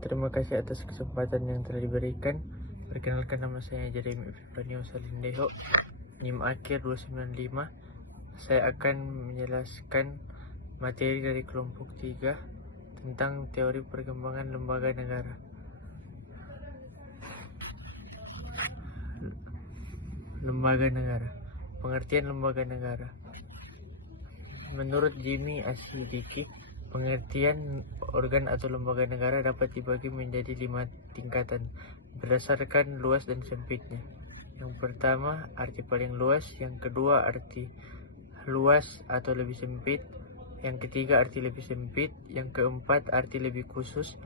Terima kasih atas kesempatan yang telah diberikan. Perkenalkan, nama saya Jeremy Epifanio Salindeho, NIM akhir 295. Saya akan menjelaskan materi dari kelompok 3 tentang teori perkembangan lembaga negara. Lembaga negara. Pengertian lembaga negara. Menurut Jimmy Asidiki, pengertian organ atau lembaga negara dapat dibagi menjadi 5 tingkatan berdasarkan luas dan sempitnya. Yang pertama, arti paling luas. Yang kedua, arti luas atau lebih sempit. Yang ketiga, arti lebih sempit. Yang keempat, arti lebih khusus.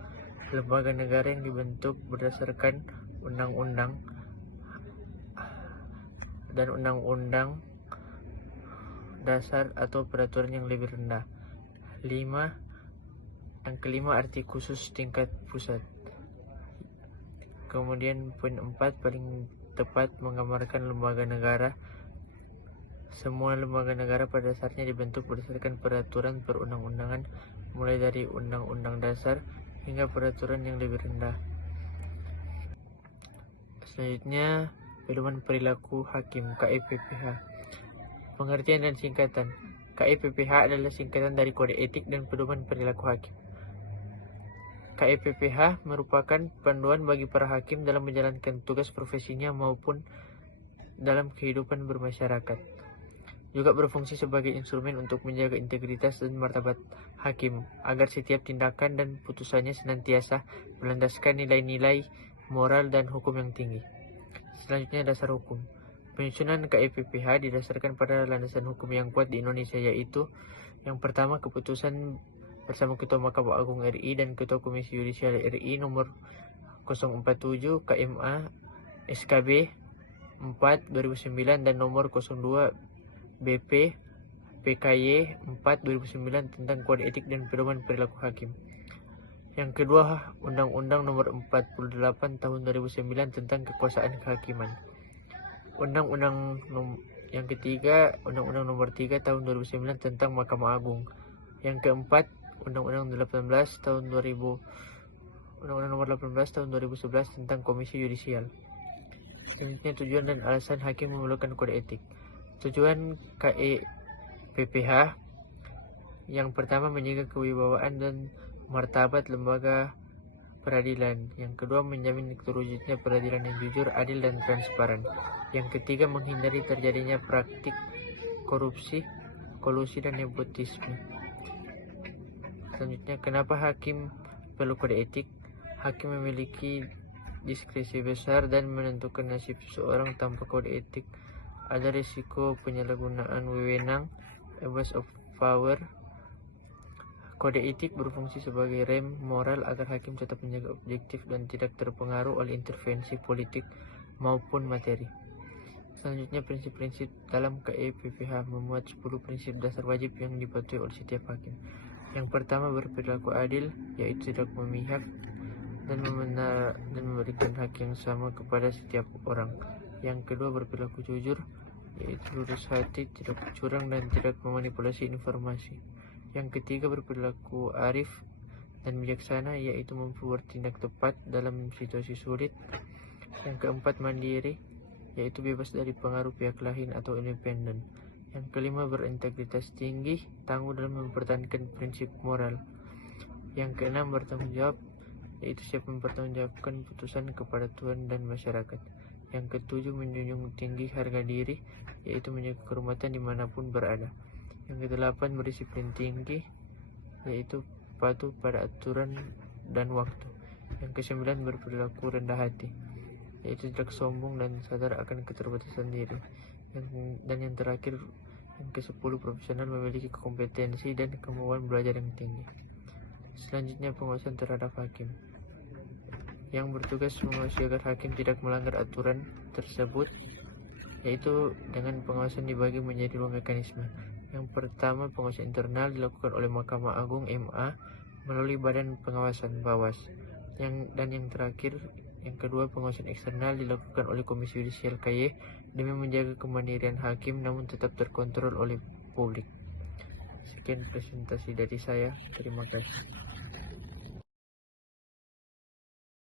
Lembaga negara yang dibentuk berdasarkan undang-undang dan undang-undang dasar atau peraturan yang lebih rendah. Yang kelima, arti khusus tingkat pusat. Kemudian poin 4, paling tepat menggambarkan lembaga negara. Semua lembaga negara pada dasarnya dibentuk berdasarkan peraturan perundang-undangan, mulai dari undang-undang dasar hingga peraturan yang lebih rendah. Selanjutnya, pedoman perilaku hakim (KEPPH). Pengertian dan singkatan. KEPPH adalah singkatan dari Kode Etik dan Pedoman Perilaku Hakim. KEPPH merupakan panduan bagi para hakim dalam menjalankan tugas profesinya maupun dalam kehidupan bermasyarakat. Juga berfungsi sebagai instrumen untuk menjaga integritas dan martabat hakim, agar setiap tindakan dan putusannya senantiasa berlandaskan nilai-nilai moral dan hukum yang tinggi. Selanjutnya, dasar hukum. Penyusunan KEPPH didasarkan pada landasan hukum yang kuat di Indonesia, yaitu yang pertama, keputusan bersama Ketua Mahkamah Agung RI dan Ketua Komisi Yudisial RI nomor 047 KMA SKB 4 2009 dan nomor 02 BP PKY 4 2009 tentang Kode Etik dan Pedoman Perilaku Hakim. Yang kedua, Undang-Undang nomor 48 tahun 2009 tentang Kekuasaan Kehakiman. Yang ketiga, Undang-Undang nomor 3 tahun 2009 tentang Mahkamah Agung. Yang keempat, Undang-Undang nomor 18 tahun 2011 tentang Komisi Yudisial. Selanjutnya, tujuan dan alasan hakim memerlukan kode etik. Tujuan KEPPH yang pertama, menjaga kewibawaan dan martabat lembaga peradilan. Yang kedua, menjamin terwujudnya peradilan yang jujur, adil, dan transparan. Yang ketiga, menghindari terjadinya praktik korupsi, kolusi, dan nepotisme. Selanjutnya, kenapa hakim perlu kode etik? Hakim memiliki diskresi besar dan menentukan nasib seseorang tanpa kode etik. Ada risiko penyalahgunaan wewenang, abuse of power. Kode etik berfungsi sebagai rem moral agar hakim tetap menjaga objektif dan tidak terpengaruh oleh intervensi politik maupun materi. Selanjutnya, prinsip-prinsip dalam KEPPH memuat 10 prinsip dasar wajib yang dipatuhi oleh setiap hakim. Yang pertama, berperilaku adil, yaitu tidak memihak dan memberikan hak yang sama kepada setiap orang. Yang kedua, berperilaku jujur, yaitu lurus hati, tidak curang, dan tidak memanipulasi informasi. Yang ketiga, berperilaku arif dan bijaksana, yaitu mampu bertindak tepat dalam situasi sulit. Yang keempat, mandiri, yaitu bebas dari pengaruh pihak lain atau independen. Yang kelima, berintegritas tinggi, tangguh dalam mempertahankan prinsip moral. Yang keenam, bertanggung jawab, yaitu siap mempertanggungjawabkan putusan kepada Tuhan dan masyarakat. Yang ketujuh, menjunjung tinggi harga diri, yaitu menjaga kehormatan dimanapun berada. Yang kedelapan, berdisiplin tinggi, yaitu patuh pada aturan dan waktu. Yang kesembilan, berperilaku rendah hati, yaitu tidak sombong dan sadar akan keterbatasan diri. Dan yang terakhir, yang ke-10, profesional, memiliki kompetensi dan kemampuan belajar yang tinggi. Selanjutnya, pengawasan terhadap hakim, yang bertugas mengawasi agar hakim tidak melanggar aturan tersebut, yaitu dengan pengawasan dibagi menjadi 2 mekanisme. Yang pertama, pengawasan internal dilakukan oleh Mahkamah Agung MA melalui Badan Pengawasan Bawas. Dan yang terakhir, yang kedua, pengawasan eksternal dilakukan oleh Komisi Yudisial KY demi menjaga kemandirian hakim namun tetap terkontrol oleh publik. Sekian presentasi dari saya. Terima kasih.